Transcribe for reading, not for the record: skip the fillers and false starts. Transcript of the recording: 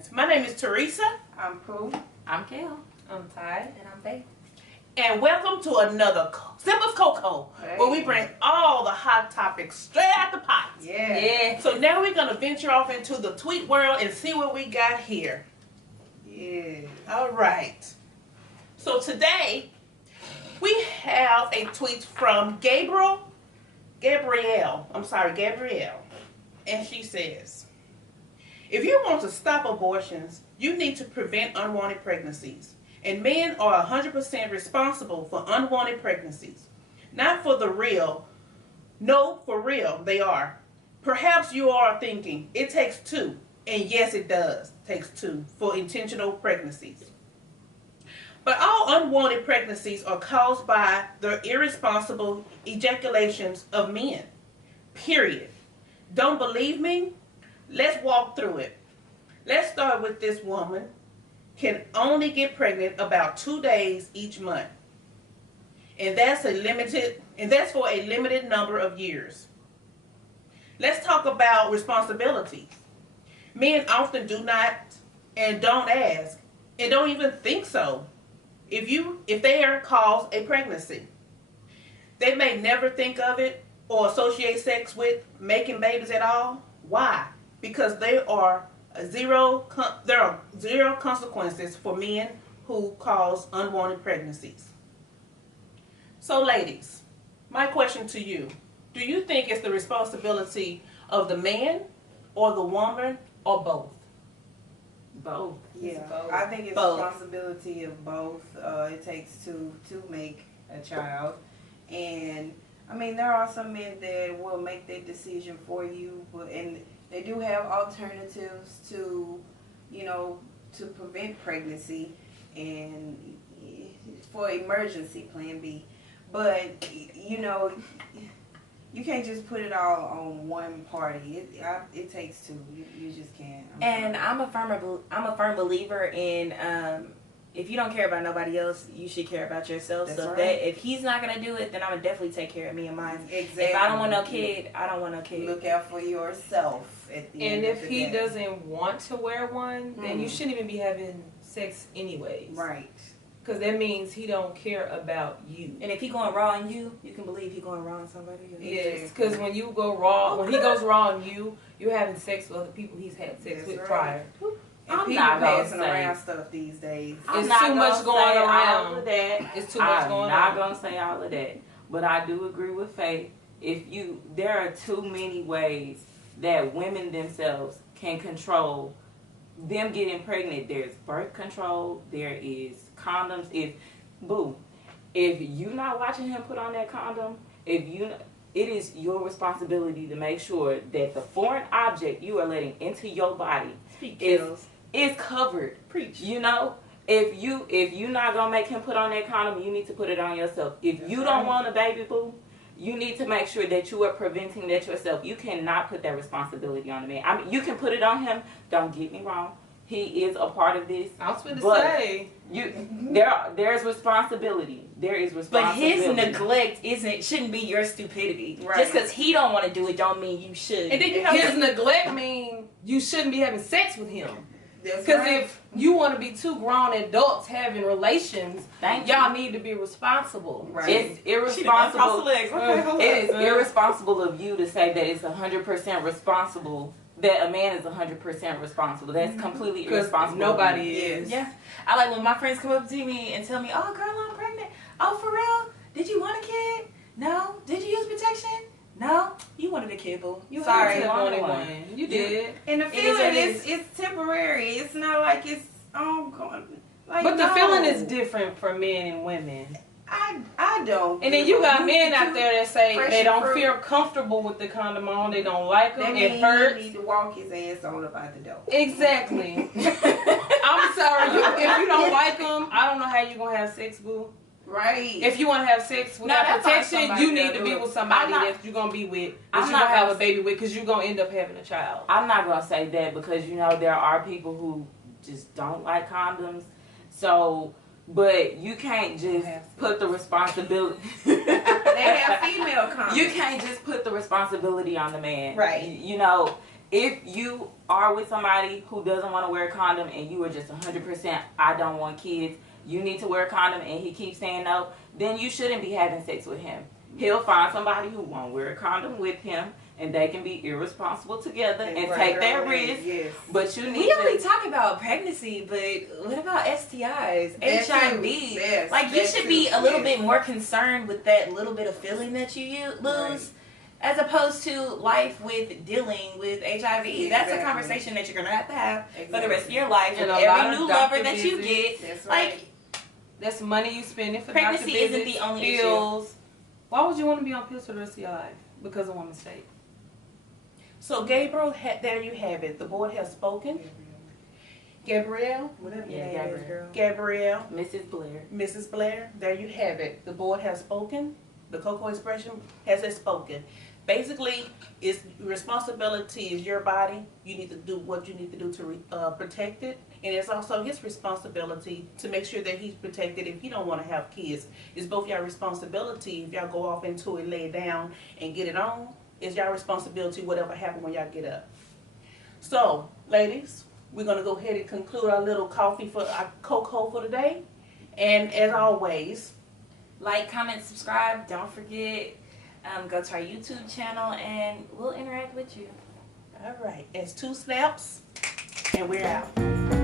CoCoXpressions. My name is Teresa. I'm Pooh. I'm Kel. I'm Ty. And I'm Faith. And welcome to another Sip of Cocoa, where we bring all the hot topics straight out the pot. Yeah. So now we're going to venture off into the tweet world and see what we got here. Yeah. All right. So today, we have a tweet from Gabrielle. And she says, if you want to stop abortions, you need to prevent unwanted pregnancies. And men are 100% responsible for unwanted pregnancies. Not for the real. No, for real, they are. Perhaps you are thinking, it takes two. And yes, it does. Takes two for intentional pregnancies. But all unwanted pregnancies are caused by the irresponsible ejaculations of men. Period. Don't believe me? Let's walk through it. Let's start with this woman can only get pregnant about 2 days each month. And that's for a limited number of years. Let's talk about responsibilities. Men often do not and don't ask and don't even think so. If they are caused a pregnancy, they may never think of it or associate sex with making babies at all. Why? Because there are zero consequences for men who cause unwanted pregnancies. So ladies, my question to you, do you think it's the responsibility of the man or the woman or both? Both. Yeah. Both. I think it's Both. responsibility of both. It takes two to make a child. And I mean, there are some men that will make that decision for you, and they do have alternatives to, to prevent pregnancy and for emergency plan B. But, you can't just put it all on one party. It takes two. You just can't. I'm a firm believer in if you don't care about nobody else, you should care about yourself. That's so right. that if he's not gonna do it, then I'm gonna definitely take care of me and mine. Exactly. If I don't want no kid, I don't want no kid. Look out for yourself at the end And of if the he day. doesn't want to wear one, then you shouldn't even be having sex anyways. Right. Because that means he don't care about you. And if he going raw on you, you can believe he going raw on somebody else. Yes, because when you go raw, when he goes raw on you, you're having sex with other people he's had sex That's with right. prior. And I'm people not gonna passing say- around stuff these days. It's not too much gonna going say all around. of that. It's too much going I'm not on. gonna say all of that, but I do agree with Faith. There are too many ways that women themselves can control them getting pregnant. There's birth control. There is condoms. If you're not watching him put on that condom, it is your responsibility to make sure that the foreign object you are letting into your body is covered. Preach. If you're not gonna make him put on that condom, you need to put it on yourself. If you don't want a baby, boo, you need to make sure that you are preventing that yourself. You cannot put that responsibility on the man. I mean, you can put it on him. Don't get me wrong. He is a part of this. I was going to But say. There's responsibility. There is But responsibility. his neglect shouldn't be your stupidity. Right. Just because he don't want to do it don't mean you should. And then you have His neglect mean you shouldn't be having sex with him. That's Because right. if you want to be two grown adults having relations, Thank y'all need to be responsible. Right. It's irresponsible. Okay, It is irresponsible of you to say that it's 100% responsible. That a man is 100% responsible. That's completely Because irresponsible. nobody Yes. is. Yeah. I like when my friends come up to me and tell me, oh, girl, I'm pregnant. Oh, for real? Did you want a kid? No. Did you use protection? No. You wanted a kid, boo. You Sorry, wanted a kid. one. You did. And the is feeling what it it's temporary. It's not like it's ongoing. Like, But the no. feeling is different for men and women. I don't. And then you got men out there that say Fresh they don't fruit. feel comfortable with the condom on. They don't like That them. means It hurts. he need to walk his ass on up out the door. Exactly. I'm sorry. If you don't like them, I don't know how you're going to have sex, boo. Right. If you want to have sex without that's fine, protection, somebody you need gotta to do be it. with somebody I'm not- that you're going to be with. I'm That you're not going to have gonna- a baby with because you're going to end up having a child. I'm not going to say that because, there are people who just don't like condoms. So, but you can't just put the responsibility. They have female condoms. You can't just put the responsibility on the man. Right. if you are with somebody who doesn't want to wear a condom and you are just 100%, I don't want kids, you need to wear a condom, and he keeps saying no, then you shouldn't be having sex with him. He'll find somebody who won't wear a condom with him, and they can be irresponsible together and take their risk. Yes. But you need We to... only talk about pregnancy, but what about STIs, HIV? Yes, Like, you that should too, be a little yes. bit more concerned with that little bit of feeling that you lose, Right. as opposed to life with dealing with HIV. That's a Exactly. conversation that you're gonna have for the Exactly. rest of your life. And with a lot every of new doctor lover that you visits. get. That's right. Like, That's money you spending for Pregnancy doctor isn't visits, the only issue. pills. Why would you want to be on pills for the rest of your life? Because of one mistake. So Gabriel, there you have it. The board has spoken. Gabrielle, Whatever Yeah, your name is, Gabrielle. girl. Gabrielle, Mrs. Blair. Mrs. Blair, there you have it. The board has spoken. The CoCo expression has spoken. Basically, it's responsibility is your body. You need to do what you need to do to protect it. And it's also his responsibility to make sure that he's protected if he don't want to have kids. It's both y'all responsibility. If y'all go off into it, lay it down, and get it on, it's y'all responsibility whatever happens when y'all get up. So, ladies, we're going to go ahead and conclude our little coffee for our CoCo for today. And as always, like, comment, subscribe. Don't forget, go to our YouTube channel, and we'll interact with you. all right, it's 2 snaps, and we're out.